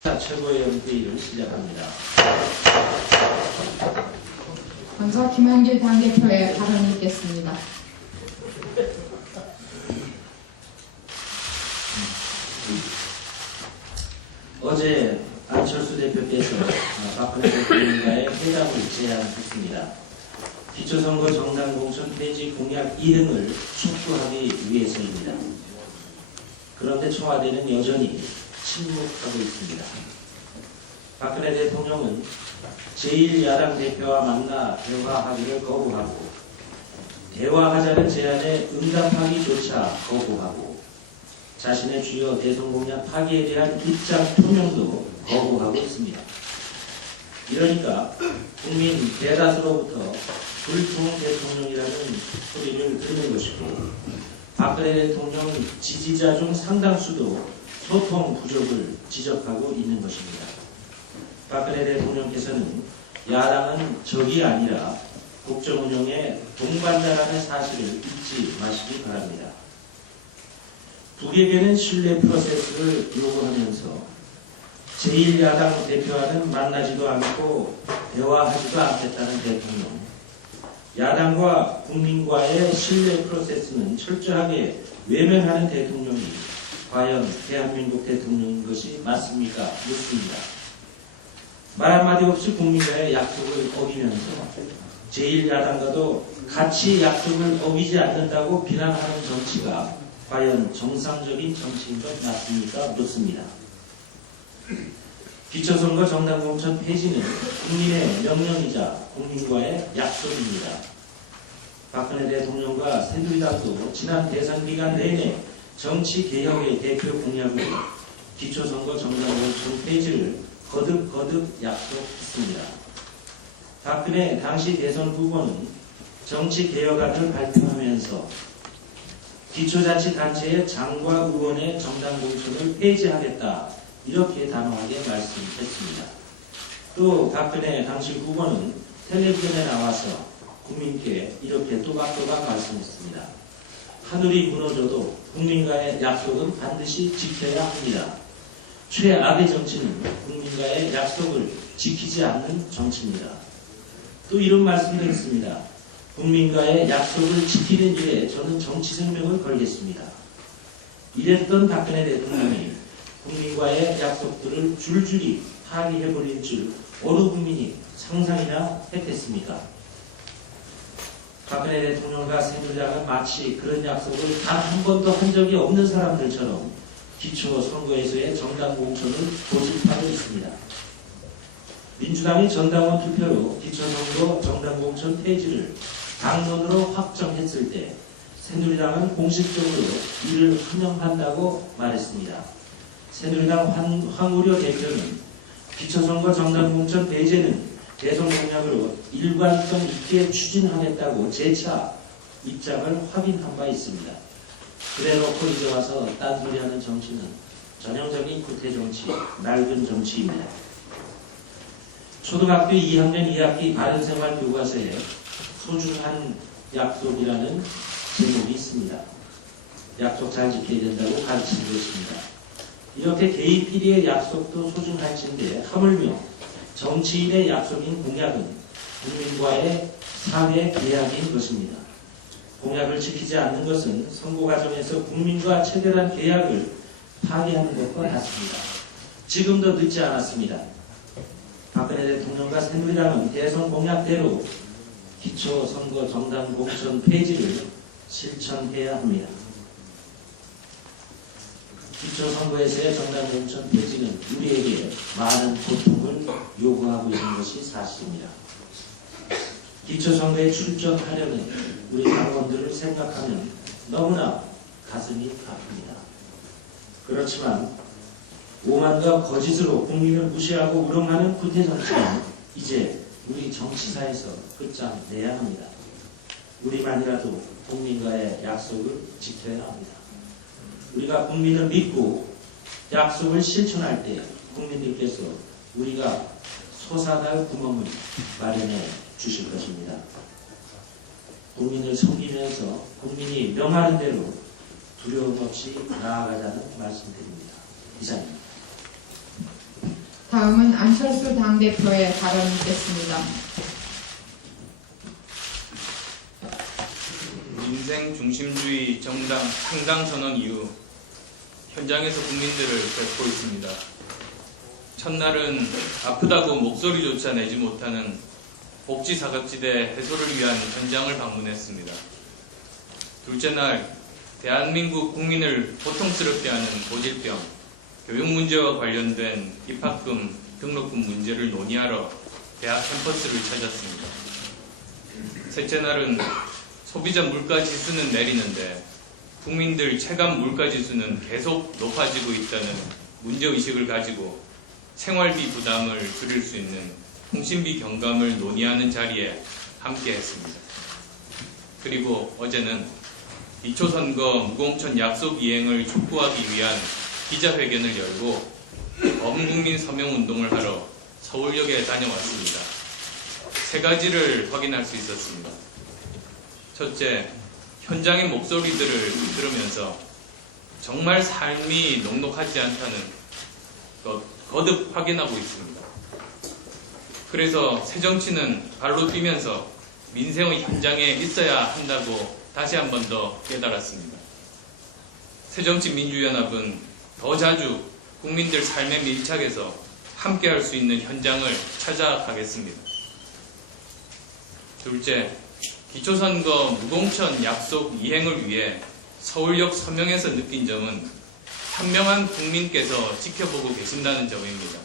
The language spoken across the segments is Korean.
최고위원 회의를 시작합니다. 먼저 김한길 당대표의 발언이 있겠습니다. 어제 안철수 대표께서 박근혜 대통령과의 회담을 제안했습니다. 기초선거 정당공천 폐지 공약 이행을 촉구하기 위해서입니다. 그런데 청와대는 여전히 침묵하고 있습니다. 박근혜 대통령은 제1야당 대표와 만나 대화하기를 거부하고 대화하자는 제안에 응답하기조차 거부하고 자신의 주요 대선 공약 파기에 대한 입장 표명도 거부하고 있습니다. 이러니까 국민 대다수로부터 불통 대통령이라는 소리를 듣는 것이고 박근혜 대통령 지지자 중 상당수도 소통 부족을 지적하고 있는 것입니다. 박근혜 대통령께서는 야당은 적이 아니라 국정 운영의 동반자라는 사실을 잊지 마시기 바랍니다. 북에게는 신뢰 프로세스를 요구하면서 제1야당 대표와는 만나지도 않고 대화하지도 않겠다는 대통령, 야당과 국민과의 신뢰 프로세스는 철저하게 외면하는 대통령이 과연 대한민국 대통령인 것이 맞습니까? 묻습니다. 말 한마디 없이 국민과의 약속을 어기면서 제1야당과도 같이 약속을 어기지 않는다고 비난하는 정치가 과연 정상적인 정치인 것 맞습니까? 묻습니다. 기초선거 정당공천 폐지는 국민의 명령이자 국민과의 약속입니다. 박근혜 대통령과 새누리당도 지난 대선 기간 내내 정치개혁의 대표 공약으로 기초선거 정당공천 폐지를 거듭 약속했습니다. 박근혜 당시 대선 후보는 정치개혁안을 발표하면서 기초자치단체의 장과 의원의 정당공천을 폐지하겠다 이렇게 단호하게 말씀했습니다. 또 박근혜 당시 후보는 텔레비전에 나와서 국민께 이렇게 또박또박 말씀했습니다. 하늘이 무너져도 국민과의 약속은 반드시 지켜야 합니다. 최악의 정치는 국민과의 약속을 지키지 않는 정치입니다. 또 이런 말씀도 했습니다. 국민과의 약속을 지키는 일에 저는 정치 생명을 걸겠습니다. 이랬던 박근혜 대통령이 국민과의 약속들을 줄줄이 파기해버릴 줄 어느 국민이 상상이나 했겠습니까? 박근혜 대통령과 새누리당은 마치 그런 약속을 단 한 번도 한 적이 없는 사람들처럼 기초선거에서의 정당공천을 고집하고 있습니다. 민주당이 전당원 투표로 기초선거 정당공천 폐지를 당론으로 확정했을 때 새누리당은 공식적으로 이를 환영한다고 말했습니다. 새누리당 황우려 대표는 기초선거 정당공천 폐지는 대선 공약으로 일관성 있게 추진하겠다고 재차 입장을 확인한 바 있습니다. 그래놓고 이제 와서 딴소리하는 정치는 전형적인 구태 정치, 낡은 정치입니다. 초등학교 2학년 2학기 바른생활 교과서에 소중한 약속이라는 제목이 있습니다. 약속 잘 지켜야 된다고 가르치는 것입니다. 이렇게 개인끼리의 약속도 소중할진데 하물며 정치인의 약속인 공약은 국민과의 사회 계약인 것입니다. 공약을 지키지 않는 것은 선거 과정에서 국민과 체결한 계약을 파기하는 것과 같습니다. 지금도 늦지 않았습니다. 박근혜 대통령과 새누리당은 대선 공약대로 기초선거 정당공천 폐지를 실천해야 합니다. 기초선거에서의 정당공천 폐지는 우리에게 많은 고통을 요구하고 있는 것이 사실입니다. 기초선거에 출전하려는 우리 당원들을 생각하면 너무나 가슴이 아픕니다. 그렇지만 오만과 거짓으로 국민을 무시하고 우롱하는 구태 정치는 이제 우리 정치사에서 끝장내야 합니다. 우리만이라도 국민과의 약속을 지켜야 합니다. 우리가 국민을 믿고 약속을 실천할 때 국민들께서 우리가 솟아날 구멍을 마련해 주실 것입니다. 국민을 섬기면서 국민이 명하는 대로 두려움 없이 나아가자는 말씀드립니다. 이상입니다. 다음은 안철수 당대표의 발언이 있겠습니다. 민생 중심주의 정당 창당 선언 이후 현장에서 국민들을 뵙고 있습니다. 첫날은 아프다고 목소리조차 내지 못하는 복지 사각지대 해소를 위한 현장을 방문했습니다. 둘째 날 대한민국 국민을 고통스럽게 하는 고질병, 교육 문제와 관련된 입학금, 등록금 문제를 논의하러 대학 캠퍼스를 찾았습니다. 셋째 날은 소비자 물가지수는 내리는데 국민들 체감 물가지수는 계속 높아지고 있다는 문제의식을 가지고 생활비 부담을 줄일 수 있는 통신비 경감을 논의하는 자리에 함께했습니다. 그리고 어제는 기초선거 무공천 약속 이행을 촉구하기 위한 기자회견을 열고 범국민 서명운동을 하러 서울역에 다녀왔습니다. 세 가지를 확인할 수 있었습니다. 첫째, 현장의 목소리들을 들으면서 정말 삶이 녹록하지 않다는 것 거듭 확인하고 있습니다. 그래서 새정치는 발로 뛰면서 민생의 현장에 있어야 한다고 다시 한 번 더 깨달았습니다. 새정치민주연합은 더 자주 국민들 삶에 밀착해서 함께할 수 있는 현장을 찾아가겠습니다. 둘째, 기초선거 무공천 약속 이행을 위해 서울역 서명에서 느낀 점은 현명한 국민께서 지켜보고 계신다는 점입니다.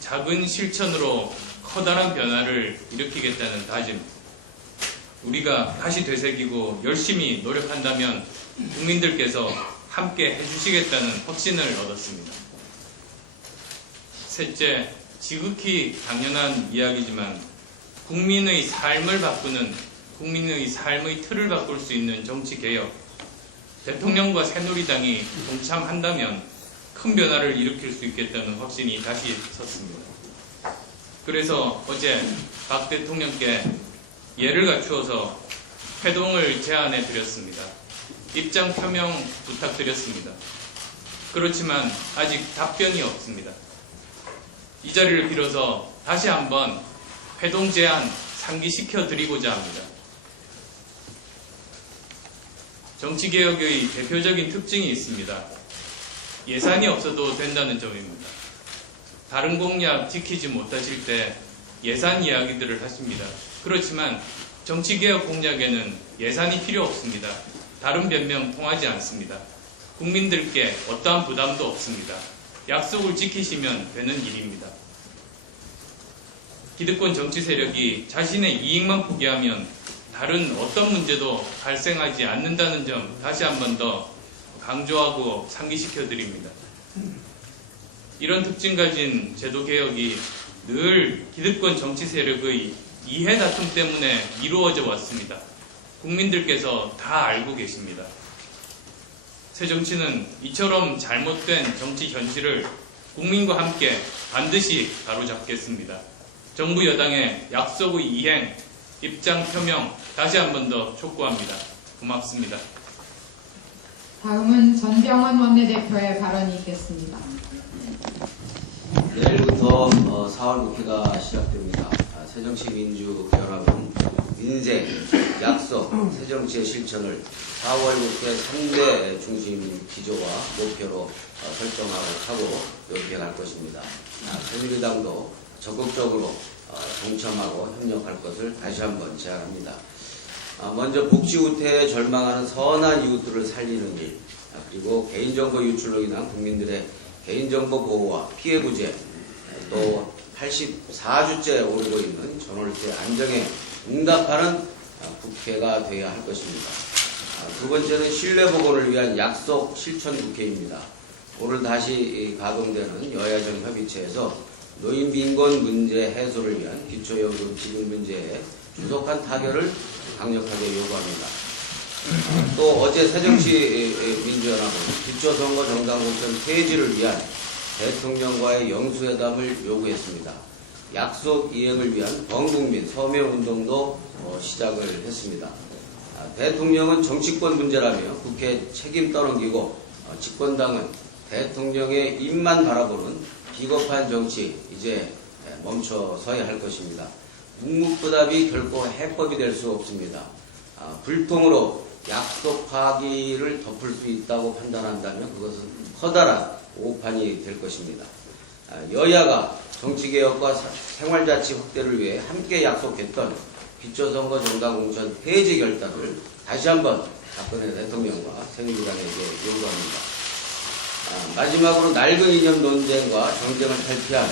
작은 실천으로 커다란 변화를 일으키겠다는 다짐, 우리가 다시 되새기고 열심히 노력한다면 국민들께서 함께 해주시겠다는 확신을 얻었습니다. 셋째, 지극히 당연한 이야기지만 국민의 삶을 바꾸는, 국민의 삶의 틀을 바꿀 수 있는 정치개혁, 대통령과 새누리당이 동참한다면 큰 변화를 일으킬 수 있겠다는 확신이 다시 섰습니다. 그래서 어제 박 대통령께 예를 갖추어서 회동을 제안해 드렸습니다. 입장 표명 부탁드렸습니다. 그렇지만 아직 답변이 없습니다. 이 자리를 빌어서 다시 한번 회동 제안 상기시켜 드리고자 합니다. 정치개혁의 대표적인 특징이 있습니다. 예산이 없어도 된다는 점입니다. 다른 공약 지키지 못하실 때 예산 이야기들을 하십니다. 그렇지만 정치개혁 공약에는 예산이 필요 없습니다. 다른 변명 통하지 않습니다. 국민들께 어떠한 부담도 없습니다. 약속을 지키시면 되는 일입니다. 기득권 정치 세력이 자신의 이익만 포기하면 다른 어떤 문제도 발생하지 않는다는 점 다시 한 번 더 강조하고 상기시켜 드립니다. 이런 특징 가진 제도개혁이 늘 기득권 정치 세력의 이해 다툼 때문에 이루어져 왔습니다. 국민들께서 다 알고 계십니다. 새정치는 이처럼 잘못된 정치 현실을 국민과 함께 반드시 바로잡겠습니다. 정부 여당의 약속의 이행, 입장 표명 다시 한 번 더 촉구합니다. 고맙습니다. 다음은 전병헌 원내대표의 발언이 있겠습니다. 내일부터 4월 국회가 시작됩니다. 새정치민주연합은 민생, 약속, 새정치의 실천을 4월 국회 3대 중심 기조와 목표로 설정하고 하고 연기할 것입니다. 새누리당도 적극적으로 동참하고 협력할 것을 다시 한번 제안합니다. 먼저 복지후퇴에 절망하는 선한 이웃들을 살리는 일, 그리고 개인정보 유출로 인한 국민들의 개인정보 보호와 피해 구제, 또 84주째 오르고 있는 전월세 안정에 응답하는 국회가 되어야 할 것입니다. 두 번째는 신뢰보건을 위한 약속 실천 국회입니다. 오늘 다시 가동되는 여야정 협의체에서 노인 빈곤 문제 해소를 위한 기초연금 지급 문제에 주속한 타결을 강력하게 요구합니다. 또 어제 새정치민주연합은 기초선거 정당공천 폐지를 위한 대통령과의 영수회담을 요구했습니다. 약속 이행을 위한 범국민 서명운동도 시작을 했습니다. 대통령은 정치권 문제라며 국회 책임 떠넘기고 집권당은 대통령의 입만 바라보는 비겁한 정치 이제 멈춰서야 할 것입니다. 묵묵부답이 결코 해법이 될 수 없습니다. 불통으로 약속 파기를 덮을 수 있다고 판단한다면 그것은 커다란 오판이 될 것입니다. 여야가 정치개혁과 생활자치 확대를 위해 함께 약속했던 기초선거 정당공천 폐지 결단을 다시 한번 박근혜 대통령과 새누리당에게 요구합니다. 마지막으로 낡은 이념 논쟁과 정쟁을 탈피한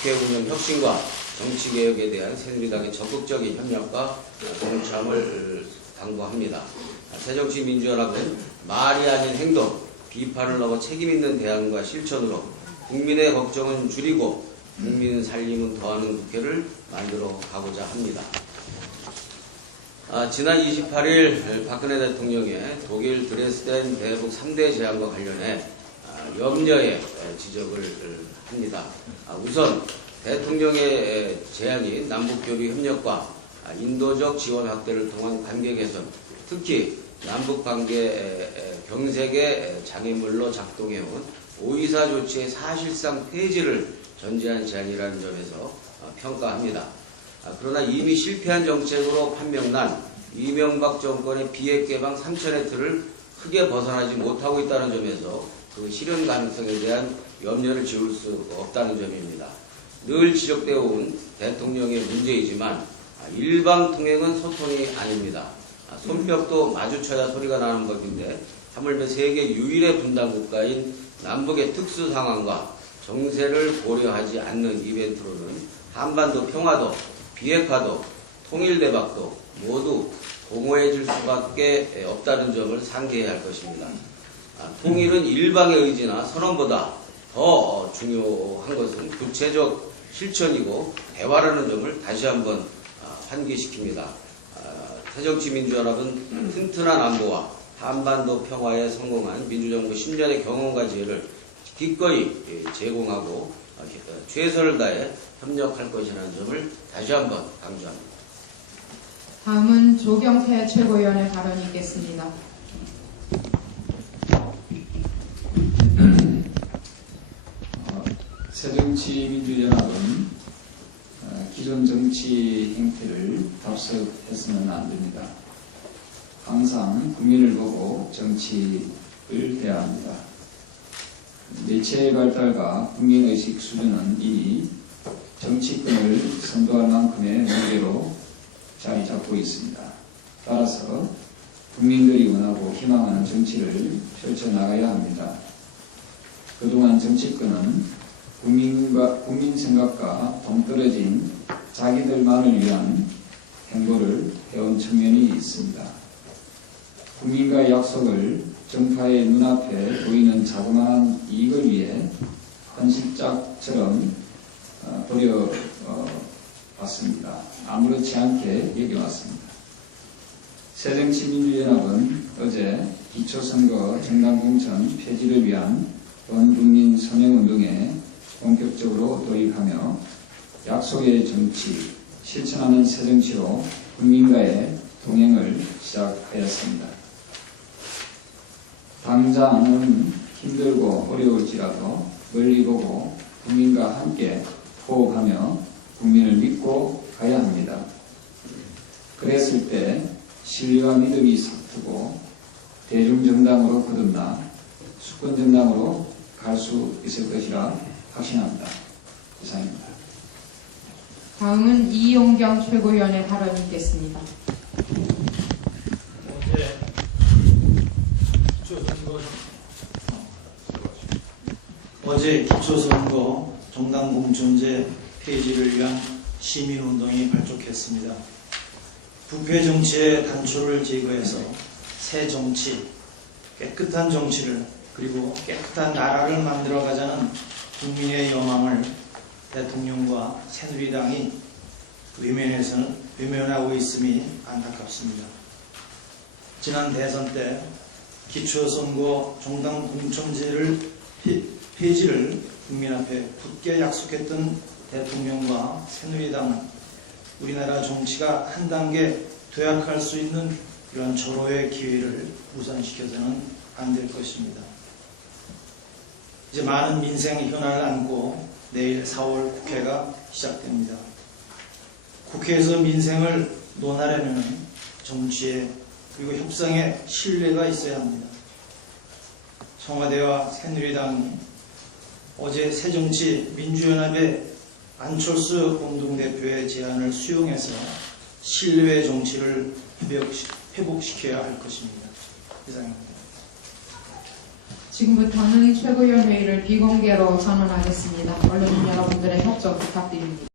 국회 운영 혁신과 정치개혁에 대한 새누리당의 적극적인 협력과 동참을 당부합니다. 새정치민주연합은 말이 아닌 행동, 비판을 넘어 책임있는 대안과 실천으로 국민의 걱정은 줄이고 국민 살림은 더하는 국회를 만들어 가고자 합니다. 지난 28일 박근혜 대통령의 독일 드레스덴 대북 3대 제안과 관련해 염려의 지적을 합니다. 우선 대통령의 제안이 남북교류 협력과 인도적 지원 확대를 통한 관계 개선, 특히 남북관계 경색의 장애물로 작동해온 5.24 조치의 사실상 폐지를 전제한 제안이라는 점에서 평가합니다. 그러나 이미 실패한 정책으로 판명난 이명박 정권의 비핵 개방 3천의 틀을 크게 벗어나지 못하고 있다는 점에서 그 실현 가능성에 대한 염려를 지울 수 없다는 점입니다. 늘 지적되어 온 대통령의 문제이지만 일방통행은 소통이 아닙니다. 손뼉도 마주쳐야 소리가 나는 법인데 하물며 세계 유일의 분단 국가인 남북의 특수 상황과 정세를 고려하지 않는 이벤트로는 한반도 평화도 비핵화도 통일대박도 모두 공허해질 수밖에 없다는 점을 상기해야 할 것입니다. 통일은 일방의 의지나 선언보다 더 중요한 것은 구체적 실천이고 대화라는 점을 다시 한번 환기시킵니다. 새정치민주연합은 튼튼한 안보와 한반도 평화에 성공한 민주정부 10년의 경험과 지혜를 기꺼이 제공하고 최선을 다해 협력할 것이라는 점을 다시 한번 강조합니다. 다음은 조경태 최고위원의 발언이 있겠습니다. 새정치민주연합은 기존 정치 행태를 답습해서는 안 됩니다. 항상 국민을 보고 정치를 해야 합니다. 매체의 발달과 국민의식 수준은 이미 정치권을 선도할 만큼의 무게로 자리 잡고 있습니다. 따라서 국민들이 원하고 희망하는 정치를 펼쳐나가야 합니다. 그동안 정치권은 국민 생각과 동떨어진 자기들만을 위한 행보를 해온 측면이 있습니다. 국민과의 약속을 정파의 눈앞에 보이는 자그마한 이익을 위해 헌신짝처럼 버려왔습니다. 아무렇지 않게 여겨왔습니다. 새정치민주연합은 어제 기초선거 정당공천 폐지를 위한 원국민 서명운동에 본격적으로 돌입하며 약속의 정치, 실천하는 새정치로 국민과의 동행을 시작하였습니다. 당장은 힘들고 어려울지라도 멀리 보고 국민과 함께 호흡하며 국민을 믿고 가야 합니다. 그랬을 때 신뢰와 믿음이 싹트고 대중정당으로 거듭나 수권정당으로 갈 수 있을 것이라 확신합니다. 이상입니다. 다음은 이용경 최고위원의 발언이 있겠습니다. 어제 기초선거 정당공천제 폐지를 위한 시민운동이 발족했습니다. 부패 정치의 단초를 제거해서 새 정치, 깨끗한 정치를 그리고 깨끗한 나라를 만들어가자는 국민의 여망을 대통령과 새누리당이 외면하고 있음이 안타깝습니다. 지난 대선 때 기초선거 정당공천제를 폐지를 국민 앞에 굳게 약속했던 대통령과 새누리당은 우리나라 정치가 한 단계 도약할 수 있는 이러한 절호의 기회를 무산시켜서는 안 될 것입니다. 이제 많은 민생 현안을 안고 내일 4월 국회가 시작됩니다. 국회에서 민생을 논하려면 정치에 그리고 협상에 신뢰가 있어야 합니다. 청와대와 새누리당이 어제 새정치민주연합의 안철수 공동대표의 제안을 수용해서 신뢰 정치를 회복시켜야 할 것입니다. 이상입니다. 지금부터는 최고위원 회의를 비공개로 선언하겠습니다. 언론인 여러분들의 협조 부탁드립니다.